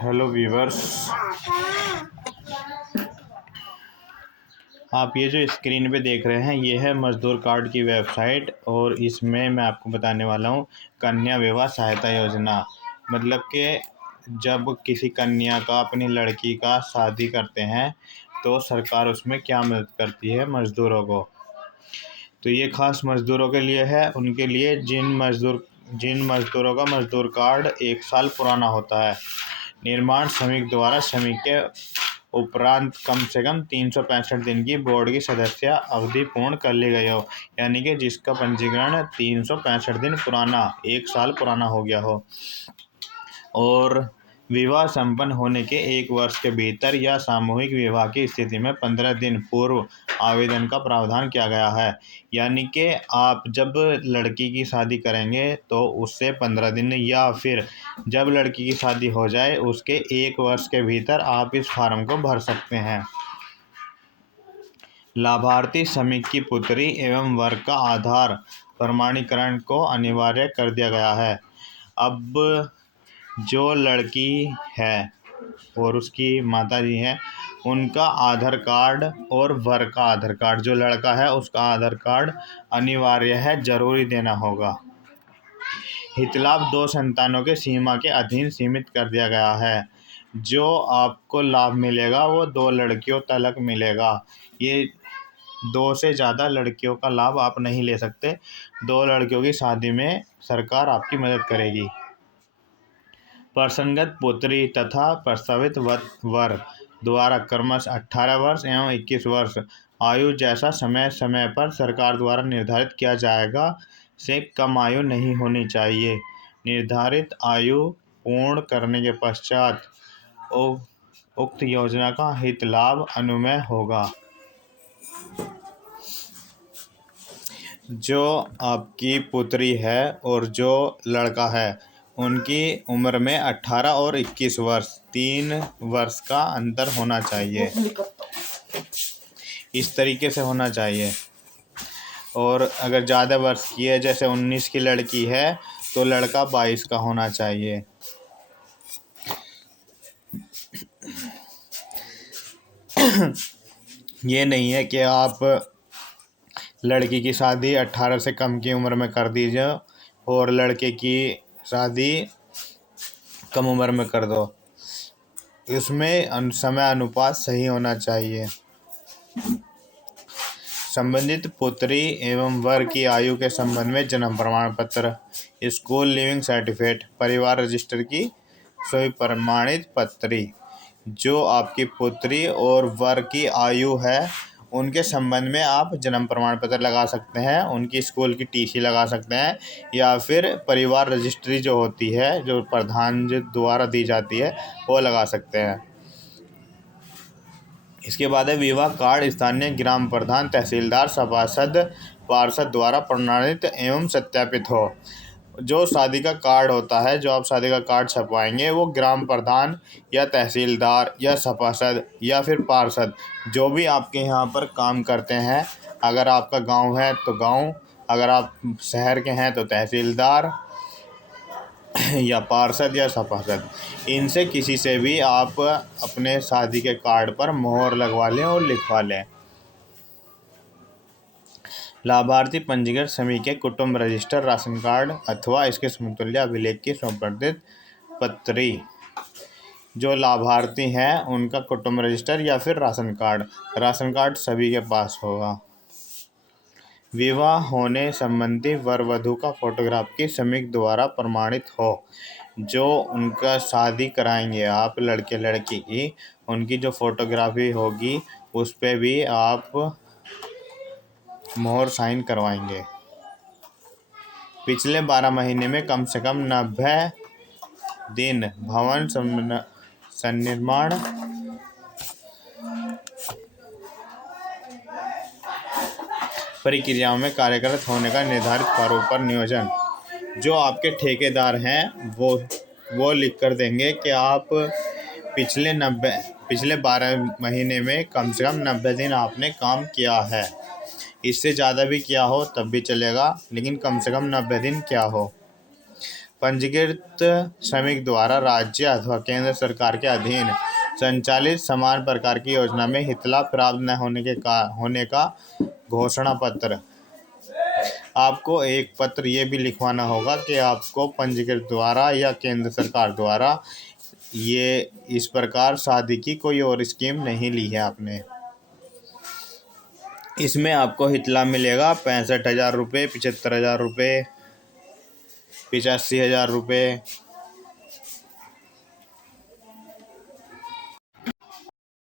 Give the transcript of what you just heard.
Hello viewers, आप ये जो स्क्रीन पे देख रहे हैं ये है मज़दूर कार्ड की वेबसाइट। और इसमें मैं आपको बताने वाला हूँ कन्या विवाह सहायता योजना। मतलब कि जब किसी कन्या का अपनी लड़की का शादी करते हैं तो सरकार उसमें क्या मदद करती है मज़दूरों को। तो ये ख़ास मज़दूरों के लिए है, उनके लिए जिन मज़दूरों का मज़दूर कार्ड 1 साल पुराना होता है। निर्माण श्रमिक द्वारा श्रमिक के उपरांत कम से कम 365 दिन की बोर्ड की सदस्य अवधि पूर्ण कर ली गई हो, यानी कि जिसका पंजीकरण 365 दिन पुराना 1 साल पुराना हो गया हो और विवाह संपन्न होने के 1 वर्ष के भीतर या सामूहिक विवाह की स्थिति में 15 दिन पूर्व आवेदन का प्रावधान किया गया है। यानी कि आप जब लड़की की शादी करेंगे तो उससे 15 दिन या फिर जब लड़की की शादी हो जाए उसके 1 वर्ष के भीतर आप इस फार्म को भर सकते हैं। लाभार्थी श्रमिक की पुत्री एवं वर का आधार प्रमाणीकरण को अनिवार्य कर दिया गया है। अब जो लड़की है और उसकी माताजी हैं उनका आधार कार्ड और वर का आधार कार्ड, जो लड़का है उसका आधार कार्ड अनिवार्य है, ज़रूरी देना होगा। हितलाभ 2 संतानों के सीमा के अधीन सीमित कर दिया गया है। जो आपको लाभ मिलेगा वो 2 लड़कियों तक मिलेगा। ये 2 से ज़्यादा लड़कियों का लाभ आप नहीं ले सकते। 2 लड़कियों की शादी में सरकार आपकी मदद करेगी। प्रसंगत पुत्री तथा प्रस्तावित वर द्वारा क्रमशः 18 वर्ष एवं 21 वर्ष आयु जैसा समय समय पर सरकार द्वारा निर्धारित किया जाएगा से कम आयु नहीं होनी चाहिए। निर्धारित आयु पूर्ण करने के पश्चात उक्त योजना का हित लाभ अनुमेय होगा। जो आपकी पुत्री है और जो लड़का है उनकी उम्र में 18 और 21 वर्ष 3 वर्ष का अंतर होना चाहिए। इस तरीके से होना चाहिए। और अगर ज़्यादा वर्ष की है, जैसे 19 की लड़की है तो लड़का 22 का होना चाहिए। ये नहीं है कि आप लड़की की शादी 18 से कम की उम्र में कर दीजिए और लड़के की शादी कम उम्र में कर दो। इसमें समय अनुपात सही होना चाहिए। संबंधित पुत्री एवं वर की आयु के संबंध में जन्म प्रमाण पत्र, स्कूल लिविंग सर्टिफिकेट, परिवार रजिस्टर की सभी प्रमाणित पत्री। जो आपकी पुत्री और वर की आयु है उनके संबंध में आप जन्म प्रमाण पत्र लगा सकते हैं, उनकी स्कूल की टीसी लगा सकते हैं या फिर परिवार रजिस्ट्री जो होती है, जो प्रधान द्वारा दी जाती है, वो लगा सकते हैं। इसके बाद है विवाह कार्ड स्थानीय ग्राम प्रधान, तहसीलदार, सभासद, पार्षद द्वारा प्रमाणित एवं सत्यापित हो। जो शादी का कार्ड होता है, जो आप शादी का कार्ड छपवाएंगे, वो ग्राम प्रधान या तहसीलदार या सभासद या फिर पार्षद, जो भी आपके यहाँ पर काम करते हैं, अगर आपका गांव है तो गांव, अगर आप शहर के हैं तो तहसीलदार या पार्षद या सभासद, इनसे किसी से भी आप अपने शादी के कार्ड पर मोहर लगवा लें और लिखवा लें। लाभार्थी पंजीकृत समिति के कुटुंब रजिस्टर, राशन कार्ड अथवा इसके समतुल्य अभिलेख की संवर्धित पत्री। जो लाभार्थी हैं उनका कुटुंब रजिस्टर या फिर राशन कार्ड सभी के पास होगा। विवाह होने संबंधी वर वधू का फोटोग्राफ की समिति द्वारा प्रमाणित हो। जो उनका शादी कराएंगे आप लड़के लड़की की, उनकी जो फोटोग्राफी होगी उस पर भी आप मोहर साइन करवाएंगे। पिछले 12 महीने में कम से कम 90 दिन भवन सन्निर्माण प्रक्रियाओं में कार्यरत होने का निर्धारित प्रारूप पर नियोजन। जो आपके ठेकेदार हैं वो लिख कर देंगे कि आप पिछले 12 महीने में कम से कम 90 दिन आपने काम किया है। इससे ज़्यादा भी किया हो तब भी चलेगा, लेकिन कम से कम 90 दिन क्या हो। पंजीकृत श्रमिक द्वारा राज्य अथवा केंद्र सरकार के अधीन संचालित समान प्रकार की योजना में हितलाभ प्राप्त न होने का घोषणा पत्र। आपको एक पत्र ये भी लिखवाना होगा कि आपको पंजीकृत द्वारा या केंद्र सरकार द्वारा ये इस प्रकार शादी की कोई और स्कीम नहीं ली है आपने। इसमें आपको हितलाभ मिलेगा 65,000 रुपये, 75,000 रुपये, 85,000 रुपये,